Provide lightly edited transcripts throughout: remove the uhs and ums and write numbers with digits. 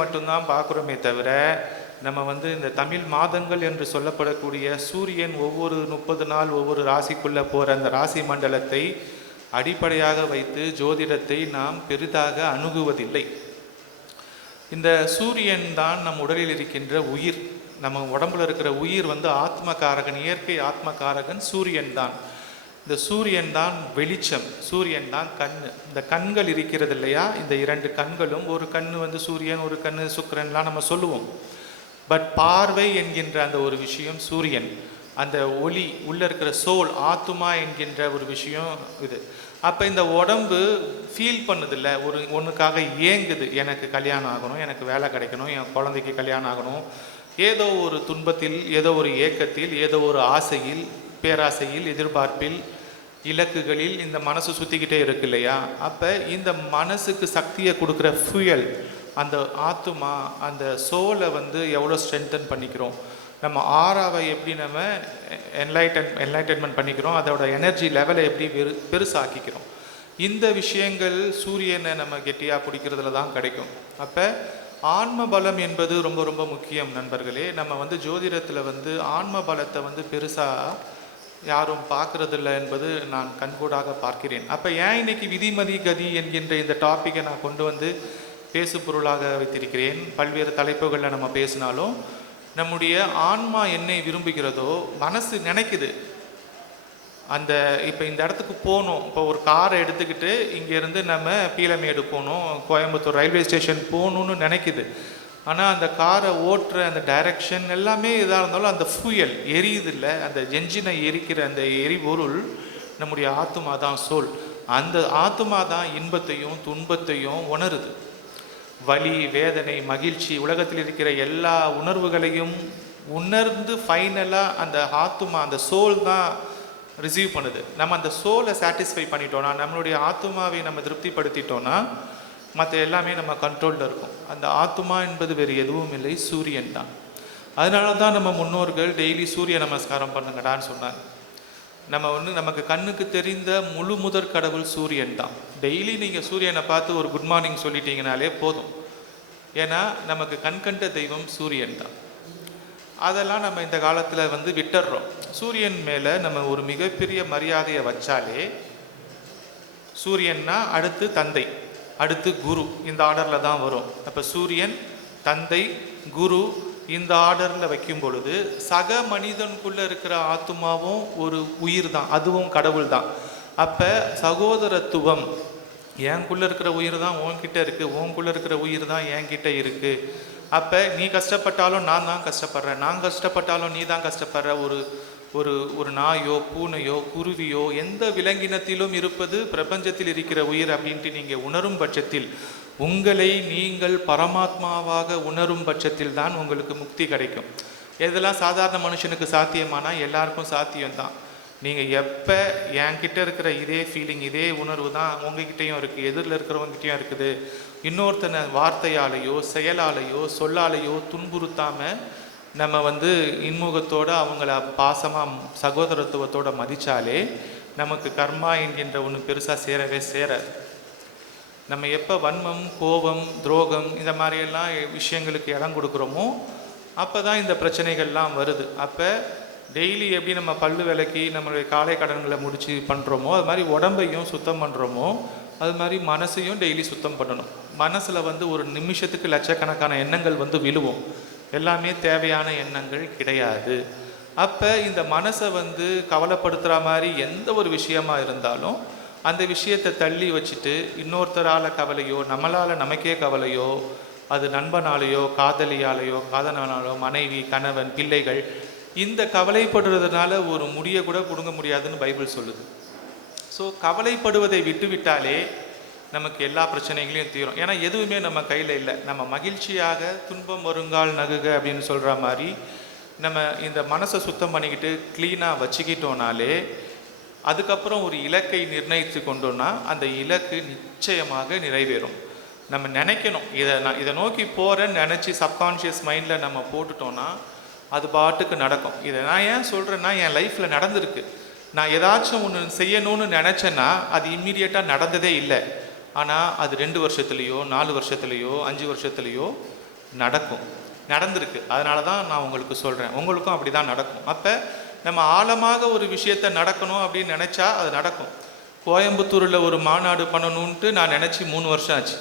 மட்டும்தான் பார்க்குறோமே தவிர நம்ம இந்த தமிழ் மாதங்கள் என்று சொல்லப்படக்கூடிய சூரியன் ஒவ்வொரு 30 நாள் ஒவ்வொரு ராசிக்குள்ளே போகிற அந்த ராசி மண்டலத்தை அடிப்படையாக வைத்து ஜோதிடத்தை நாம் பெரிதாக அணுகுவதில்லை. இந்த சூரியன் தான் நம் உடலில் இருக்கின்ற உயிர். நம்ம உடம்புல இருக்கிற உயிர் ஆத்மகாரகன், இயற்கை ஆத்மகாரகன் சூரியன் தான். இந்த சூரியன் தான் வெளிச்சம், சூரியன் தான் கண். இந்த கண்கள் இருக்கிறது இல்லையா, இந்த 2 கண்களும், ஒரு கண் சூரியன், ஒரு கண் சுக்கிரன்லாம் நம்ம சொல்லுவோம். பட் பார்வை என்கின்ற அந்த ஒரு விஷயம் சூரியன். அந்த ஒளி உள்ள இருக்கிற சோல், ஆத்துமா என்கின்ற ஒரு விஷயம் இது. அப்போ இந்த உடம்பு ஃபீல் பண்ணுதில்ல, ஒன்றுக்காக ஏங்குது. எனக்கு கல்யாணம் ஆகணும், எனக்கு வேலை கிடைக்கணும், என் குழந்தைக்கு கல்யாணம் ஆகணும், ஏதோ ஒரு துன்பத்தில், ஏதோ ஒரு ஏக்கத்தில், ஏதோ ஒரு ஆசையில், பேராசையில், எதிர்பார்ப்பில், இலக்குகளில் இந்த மனசு சுற்றிக்கிட்டே இருக்கு இல்லையா. அப்போ இந்த மனசுக்கு சக்தியை கொடுக்குற ஃபியூயல் அந்த ஆத்துமா, அந்த சோலை எவ்வளோ ஸ்ட்ரென்தன் பண்ணிக்கிறோம், நம்ம ஆறாவை எப்படி நம்ம என்லைட்டன்மெண்ட் பண்ணிக்கிறோம், அதோட எனர்ஜி லெவலை எப்படி பெருசாக்கிக்கிறோம். இந்த விஷயங்கள் சூரியனை நம்ம கெட்டியாக பிடிக்கிறதுல தான் கிடைக்கும். அப்போ ஆன்ம பலம் என்பது ரொம்ப ரொம்ப முக்கியம் நண்பர்களே. நம்ம ஜோதிடத்தில் ஆன்ம பலத்தை பெருசாக யாரும் பார்க்கறதில்ல என்பது நான் கண்கூடாக பார்க்கிறேன். அப்போ ஏன் இன்னைக்கு விதிமதி கதி என்கின்ற இந்த டாப்பிக்கை நான் கொண்டு பேசு பொருளாக வைத்திருக்கிறேன். பல்வேறு தலைப்புகளில் நம்ம பேசினாலும் நம்முடைய ஆன்மா என்னை விரும்புகிறதோ, மனசு நினைக்குது இப்போ இந்த இடத்துக்கு போகணும். இப்போ ஒரு காரை எடுத்துக்கிட்டு இங்கேருந்து நம்ம பீலமேடு போகணும், கோயம்புத்தூர் ரயில்வே ஸ்டேஷன் போகணுன்னு நினைக்குது. ஆனால் அந்த காரை ஓட்டுற அந்த டைரக்ஷன் எல்லாமே இதாக இருந்தாலும் அந்த ஃபியூயல் எரியுது இல்லை, அந்த என்ஜினை எரிக்கிற அந்த எரிபொருள் நம்முடைய ஆத்துமா தான், சோல். அந்த ஆத்துமா தான் இன்பத்தையும் துன்பத்தையும் உணருது. வலி, வேதனை, மகிழ்ச்சி, உலகத்தில் இருக்கிற எல்லா உணர்வுகளையும் உணர்ந்து ஃபைனலாக அந்த ஆத்துமா, அந்த சோல் தான் ரிசீவ் பண்ணுது. நம்ம அந்த சோலை சாட்டிஸ்ஃபை பண்ணிட்டோன்னா, நம்மளுடைய ஆத்துமாவை நம்ம திருப்திப்படுத்திட்டோன்னா மற்ற எல்லாமே நம்ம கண்ட்ரோலில் இருக்கும். அந்த ஆத்துமா என்பது வேறு எதுவும் இல்லை, சூரியன் தான். அதனால தான் நம்ம முன்னோர்கள் டெய்லி சூரிய நமஸ்காரம் பண்ணுங்கடான்னு சொன்னாங்க. நம்ம நமக்கு கண்ணுக்கு தெரிந்த முழு முதற் கடவுள் சூரியன் தான். டெய்லி நீங்கள் சூரியனை பார்த்து ஒரு குட் மார்னிங் சொல்லிட்டீங்கனாலே போதும். ஏன்னா நமக்கு கண்கண்ட தெய்வம் சூரியன் தான். அதெல்லாம் நம்ம இந்த காலத்தில் விட்டுடுறோம். சூரியன் மேலே நம்ம ஒரு மிகப்பெரிய மரியாதையை வச்சாலே, சூரியன்னா அடுத்து தந்தை, அடுத்து குரு, இந்த ஆர்டரில் தான் வரும். அப்போ சூரியன், தந்தை, குரு, இந்த ஆர்டரில் வைக்கும் பொழுது சக மனிதனுக்குள்ளே இருக்கிற ஆத்மாவும் ஒரு உயிர் தான், அதுவும் கடவுள் தான். அப்போ சகோதரத்துவம், எனக்குள்ளே இருக்கிற உயிர் தான் உன்கிட்ட இருக்குது, உன்குள்ளே இருக்கிற உயிர் தான் என்கிட்ட இருக்குது. அப்போ நீ கஷ்டப்பட்டாலும் நான் தான் கஷ்டப்படுறேன், நான் கஷ்டப்பட்டாலும் நீ தான் கஷ்டப்படுற. ஒரு நாயோ, பூனையோ, குருவியோ, எந்த விலங்கினத்திலும் இருப்பது பிரபஞ்சத்தில் இருக்கிற உயிர் அப்படின்ட்டு நீங்கள் உணரும் பட்சத்தில், உங்களை நீங்கள் பரமாத்மாவாக உணரும் பட்சத்தில் தான் உங்களுக்கு முக்தி கிடைக்கும். இதெல்லாம் சாதாரண மனுஷனுக்கு சாத்தியமானால் எல்லாருக்கும் சாத்தியம்தான். நீங்கள் எப்போ என்கிட்ட இருக்கிற இதே ஃபீலிங், இதே உணர்வு தான் உங்ககிட்டையும் இருக்குது, எதிரில் இருக்கிறவங்ககிட்டையும் இருக்குது. இன்னொருத்தனை வார்த்தையாலேயோ, செயலாலேயோ, சொல்லாலேயோ துன்புறுத்தாமல் நம்ம இன்முகத்தோடு அவங்கள பாசமாக சகோதரத்துவத்தோடு மதித்தாலே நமக்கு கர்மா என்கின்ற ஒன்று பெருசாக சேரவே சேராது. நம்ம எப்போ வன்மம், கோபம், துரோகம் இந்த மாதிரியெல்லாம் விஷயங்களுக்கு இடம் கொடுக்குறோமோ அப்போ தான் இந்த பிரச்சனைகள்லாம் வருது. அப்போ டெய்லி எப்படி நம்ம பல்லு விளக்கி நம்மளுடைய காலை கடன்களை முடித்து பண்ணுறோமோ, அது மாதிரி உடம்பையும் சுத்தம் பண்ணுறோமோ, அது மாதிரி மனசையும் டெய்லி சுத்தம் பண்ணணும். மனசில் ஒரு நிமிஷத்துக்கு லட்சக்கணக்கான எண்ணங்கள் விழுவோம். எல்லாமே தேவையான எண்ணங்கள் கிடையாது. அப்போ இந்த மனசை கவலைப்படுத்துகிற மாதிரி எந்த ஒரு விஷயமா இருந்தாலும் அந்த விஷயத்தை தள்ளி வச்சுட்டு இன்னொருத்தரால் கவலையோ, நம்மளால் நமக்கே கவலையோ, அது நண்பனாலேயோ, காதலியாலேயோ, காதலனாலோ, மனைவி, கணவன், பிள்ளைகள், இந்த கவலைப்படுறதுனால ஒரு முடியை கூட கொடுங்க முடியாதுன்னு பைபிள் சொல்லுது. ஸோ கவலைப்படுவதை விட்டுவிட்டாலே நமக்கு எல்லா பிரச்சனைகளையும் தீரும். ஏன்னா எதுவுமே நம்ம கையில் இல்லை. நம்ம மகிழ்ச்சியாக துன்பம் வருங்கால் நகுக அப்படின்னு சொல்கிற மாதிரி நம்ம இந்த மனசை சுத்தம் பண்ணிக்கிட்டு க்ளீனாக வச்சுக்கிட்டோனாலே, அதுக்கப்புறம் ஒரு இலக்கை நிர்ணயித்து கொண்டோன்னா அந்த இலக்கு நிச்சயமாக நிறைவேறும். நம்ம நினைக்கணும், நான் இதை நோக்கி போகிறேன்னு நினச்சி சப்கான்ஷியஸ் மைண்டில் நம்ம போட்டுட்டோன்னா அது பாட்டுக்கு நடக்கும். இதை நான் ஏன் சொல்கிறேன்னா, என் லைஃப்பில் நடந்திருக்கு. நான் ஏதாச்சும் ஒன்று செய்யணும்னு நினச்சேன்னா அது இம்மீடியட்டாக நடந்ததே இல்லை. ஆனால் அது 2 வருஷத்துலேயோ 4 வருஷத்துலேயோ 5 வருஷத்துலேயோ நடக்கும், நடந்திருக்கு. அதனால தான் நான் உங்களுக்கு சொல்கிறேன், உங்களுக்கும் அப்படி தான் நடக்கும். அப்போ நம்ம ஆழமாக ஒரு விஷயத்தை நடக்கணும் அப்படின்னு நினச்சா அது நடக்கும். கோயம்புத்தூரில் ஒரு மாநாடு பண்ணணுன்ட்டு நான் நினச்சி 3 வருஷம் ஆச்சு.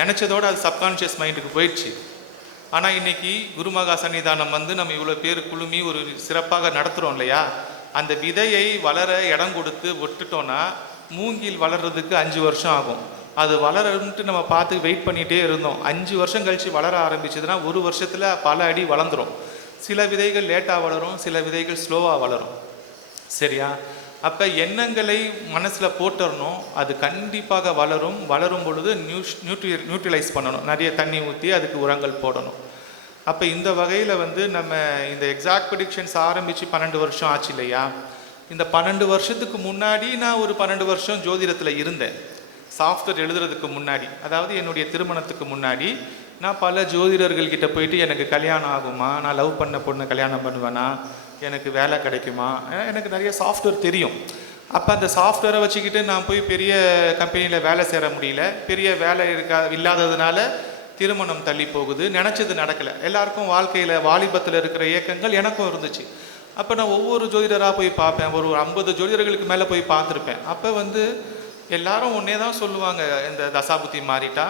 நினச்சதோடு அது சப்கான்ஷியஸ் மைண்டுக்கு போயிடுச்சு. ஆனால் இன்றைக்கி குருமகா சன்னிதானம் வந்து நம்ம இவ்வளோ பேர் குழுமி ஒரு சிறப்பாக நடத்துகிறோம் இல்லையா, அந்த விதையை வளர இடம் கொடுத்து விட்டுட்டோன்னா மூங்கில் வளர்கிறதுக்கு 5 வருஷம் ஆகும். அது வளரன்ட்டு நம்ம பார்த்து வெயிட் பண்ணிகிட்டே இருந்தோம். 5 வருஷம் கழித்து வளர ஆரம்பிச்சதுன்னா 1 வருஷத்தில் பல அடி வளர்ந்துடும். சில விதைகள் லேட்டாக வளரும், சில விதைகள் ஸ்லோவாக வளரும். சரியா? அப்போ எண்ணங்களை மனசில் போட்டுறணும், அது கண்டிப்பாக வளரும். வளரும் பொழுது நியூட்ரலைஸ் பண்ணணும், நிறைய தண்ணி ஊற்றி அதுக்கு உரங்கள் போடணும். அப்போ இந்த வகையில் வந்து நம்ம இந்த எக்ஸாக்ட் ப்ரெடிக்ஷன்ஸ் ஆரம்பித்து 12 வருஷம் ஆச்சு இல்லையா. இந்த 12 வருஷத்துக்கு முன்னாடி நான் ஒரு 12 வருஷம் ஜோதிடத்தில் இருந்தேன். சாஃப்ட்வேர் எழுதுறதுக்கு முன்னாடி, அதாவது என்னுடைய திருமணத்துக்கு முன்னாடி நான் பல ஜோதிடர்கள்கிட்ட போயிட்டு எனக்கு கல்யாணம் ஆகுமா, நான் லவ் பண்ண பொண்ணை கல்யாணம் பண்ணுவேனா, எனக்கு வேலை கிடைக்குமா, எனக்கு நிறைய சாஃப்ட்வேர் தெரியும். அப்போ அந்த சாஃப்ட்வேரை வச்சுக்கிட்டு நான் போய் பெரிய கம்பெனியில் வேலை சேர முடியல. பெரிய வேலை இல்லாததுனால திருமணம் தள்ளி போகுது, நினச்சது நடக்கலை. எல்லாருக்கும் வாழ்க்கையில் வாலிபத்தில் இருக்கிற இயக்கங்கள் எனக்கும் இருந்துச்சு. அப்போ நான் ஒவ்வொரு ஜோதிடராக போய் பார்ப்பேன், ஒரு 50 ஜோதிடர்களுக்கு மேலே போய் பார்த்துருப்பேன். அப்போ வந்து எல்லாரும் ஒன்றே தான் சொல்லுவாங்க, இந்த தசாபுத்தி மாறிட்டா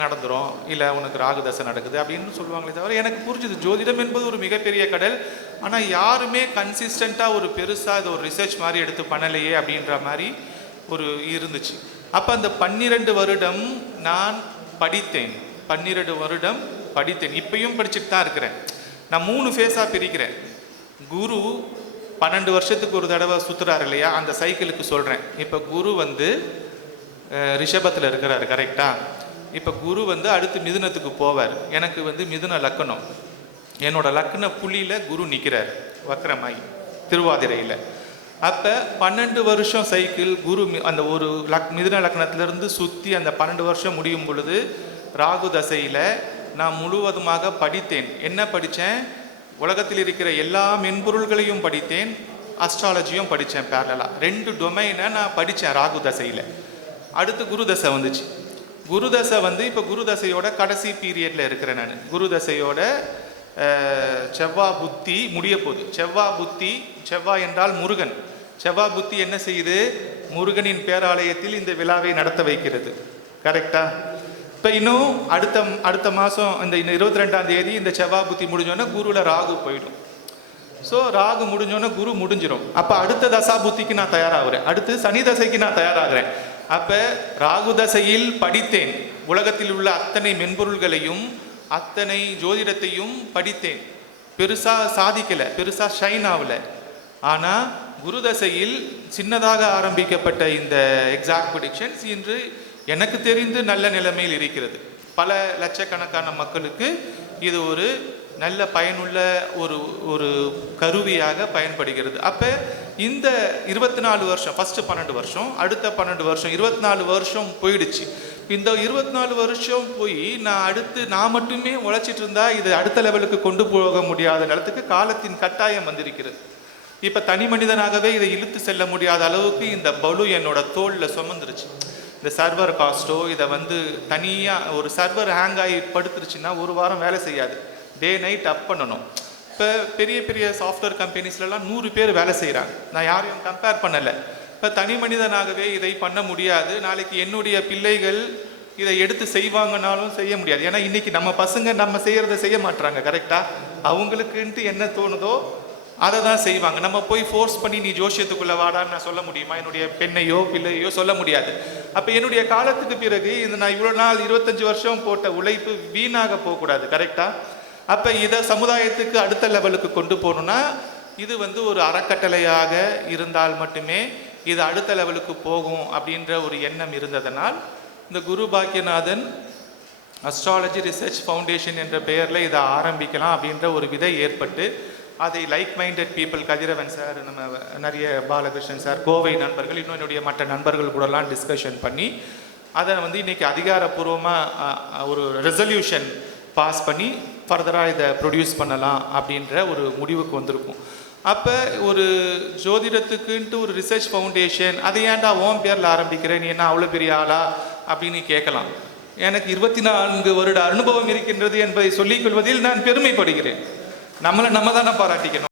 நடந்துரும், இல்லை உனக்கு ராகு தசை நடக்குது அப்படின்னு சொல்லுவாங்களே தவிர எனக்கு புரிஞ்சுது ஜோதிடம் என்பது ஒரு மிகப்பெரிய கடல். ஆனால் யாருமே கன்சிஸ்டண்ட்டாக ஒரு பெருசாக இது ஒரு ரிசர்ச் மாதிரி எடுத்து பண்ணலையே அப்படின்ற மாதிரி ஒரு இருந்துச்சு. அப்போ அந்த 12 வருடம் நான் படித்தேன். 12 வருடம் படித்தேன். இப்பயும் படிச்சுட்டு தான் இருக்கிறேன். நான் 3 ஃபேஸாக பிரிக்கிறேன். குரு 12 வருஷத்துக்கு ஒரு தடவை சுற்றுறாரு இல்லையா, அந்த சைக்கிளுக்கு சொல்கிறேன். இப்போ குரு வந்து ரிஷபத்தில் இருக்கிறாரு, கரெக்டாக? இப்போ குரு வந்து அடுத்து மிதுனத்துக்கு போவார். எனக்கு வந்து மிதுன லக்கணம், என்னோட லக்ன புள்ளியில் குரு நிற்கிறார் வக்ரமாய் திருவாதிரையில். அப்போ 12 வருஷம் சைக்கிள் குரு அந்த ஒரு மிதுன லக்னத்திலிருந்து சுற்றி அந்த 12 வருஷம் முடியும் பொழுது ராகு தசையில் நான் முழுவதுமாக படித்தேன். என்ன படித்தேன்? உலகத்தில் இருக்கிற எல்லா மென்பொருள்களையும் படித்தேன், அஸ்ட்ராலஜியும் படித்தேன். பேரலாக 2 டொமைனை நான் படித்தேன் ராகு தசையில். அடுத்து குரு தசை வந்துச்சு. குரு தசை வந்து இப்போ குரு தசையோட கடைசி பீரியடில் இருக்கிறேன் நான். குரு தசையோட செவ்வாய் புத்தி முடிய போகுது. செவ்வாய் புத்தி, செவ்வாய் என்றால் முருகன். செவ்வாய் புத்தி என்ன செய்யுது? முருகனின் பேராலயத்தில் இந்த விழாவை நடத்த வைக்கிறது, கரெக்டா? இப்போ இன்னும் அடுத்த மாதம் இந்த 22ஆம் தேதி இந்த செவ்வாய் புத்தி முடிஞ்சோன்னா குருவில் ராகு போயிடும். ஸோ ராகு முடிஞ்சோன்னா குரு முடிஞ்சிடும். அப்போ அடுத்த தசா புத்திக்கு நான் தயாராகிறேன், அடுத்து சனி தசைக்கு நான் தயாராகிறேன். அப்போ ராகு தசையில் படித்தேன், உலகத்தில் உள்ள அத்தனை மென்பொருள்களையும் அத்தனை ஜோதிடத்தையும் படித்தேன். பெருசாக சாதிக்கலை, பெருசாக ஷைன் ஆகலை. ஆனால் குரு தசையில் சின்னதாக ஆரம்பிக்கப்பட்ட இந்த எக்ஸாக்ட் ப்ரெடிக்ஷன்ஸ் இன்று எனக்கு தெரிந்து நல்ல நிலைமையில் இருக்கிறது. பல லட்சக்கணக்கான மக்களுக்கு இது ஒரு நல்ல பயனுள்ள ஒரு கருவியாக பயன்படுகிறது. அப்போ இந்த 24 வருஷம், ஃபஸ்ட்டு 12 வருஷம், அடுத்த 12 வருஷம், 24 வருஷம் போயிடுச்சு. இந்த 24 வருஷம் போய் நான் மட்டுமே உழைச்சிட்டு இருந்தா இது அடுத்த லெவலுக்கு கொண்டு போக முடியாத நிலத்துக்கு காலத்தின் கட்டாயம் வந்திருக்கிறது. இப்போ தனி மனிதனாகவே இதை இழுத்து செல்ல முடியாத அளவுக்கு இந்த பலு என்னோட தோளில் சுமந்துருச்சு. இந்த சர்வர் காஸ்ட்டோ, இதை வந்து தனியாக ஒரு சர்வர் ஹேங் ஆகி படுத்துருச்சுன்னா 1 வாரம் வேலை செய்யாது, டே நைட் அப் பண்ணணும். இப்போ பெரிய பெரிய சாஃப்ட்வேர் கம்பெனிஸ்லாம் 100 பேர் வேலை செய்கிறாங்க. நான் யாரையும் கம்பேர் பண்ணலை. இப்போ தனி மனிதனாகவே இதை பண்ண முடியாது. நாளைக்கு என்னுடைய பிள்ளைகள் இதை எடுத்து செய்வாங்கனாலும் செய்ய முடியாது. ஏன்னா இன்றைக்கி நம்ம பசங்க நம்ம செய்கிறத செய்ய மாட்டுறாங்க, கரெக்டாக? அவங்களுக்குன்ட்டு என்ன தோணுதோ அதை தான் செய்வாங்க. நம்ம போய் ஃபோர்ஸ் பண்ணி நீ ஜோசியத்துக்குள்ளே வாடான்னு நான் சொல்ல முடியுமா? என்னுடைய பெண்ணையோ பிள்ளையோ சொல்ல முடியாது. அப்போ என்னுடைய காலத்துக்கு பிறகு இந்த நான் இவ்வளோ நாள் 25 வருஷம் போட்ட உழைப்பு வீணாக போகக்கூடாது, கரெக்டாக? அப்போ இதை சமுதாயத்துக்கு அடுத்த லெவலுக்கு கொண்டு போகணுன்னா இது வந்து ஒரு அறக்கட்டளையாக இருந்தால் மட்டுமே இது அடுத்த லெவலுக்கு போகும் அப்படின்ற ஒரு எண்ணம் இருந்ததனால் இந்த குரு பாக்கியநாதன் அஸ்ட்ராலஜி ரிசர்ச் ஃபவுண்டேஷன் என்ற பெயரில் இதை ஆரம்பிக்கலாம் அப்படின்ற ஒரு விதை ஏற்பட்டு அதை லைக் மைண்டட் பீப்புள், கதிரவன் சார், நம்ம நிறைய பாலகிருஷ்ணன் சார், கோவை நண்பர்கள், இன்னும் என்னுடைய மற்ற நண்பர்கள் கூடலாம் டிஸ்கஷன் பண்ணி அதை வந்து இன்றைக்கி அதிகாரப்பூர்வமாக ஒரு ரெசல்யூஷன் பாஸ் பண்ணி ஃபர்தராக இதை ப்ரொடியூஸ் பண்ணலாம் அப்படின்ற ஒரு முடிவுக்கு வந்திருக்கும். அப்போ ஒரு ஜோதிடத்துக்குன்ட்டு ஒரு ரிசர்ச் ஃபவுண்டேஷன், அதை ஏன்டா ஓம் பேரில் ஆரம்பிக்கிறேன், நீ என்ன அவ்வளோ பெரிய ஆளா அப்படின்னு கேட்கலாம். எனக்கு 24 வருட அனுபவம் இருக்கின்றது என்பதை சொல்லிக் கொள்வதில் நான் பெருமைப்படுகிறேன். நம்ம தானே பாராட்டிக்கணும்.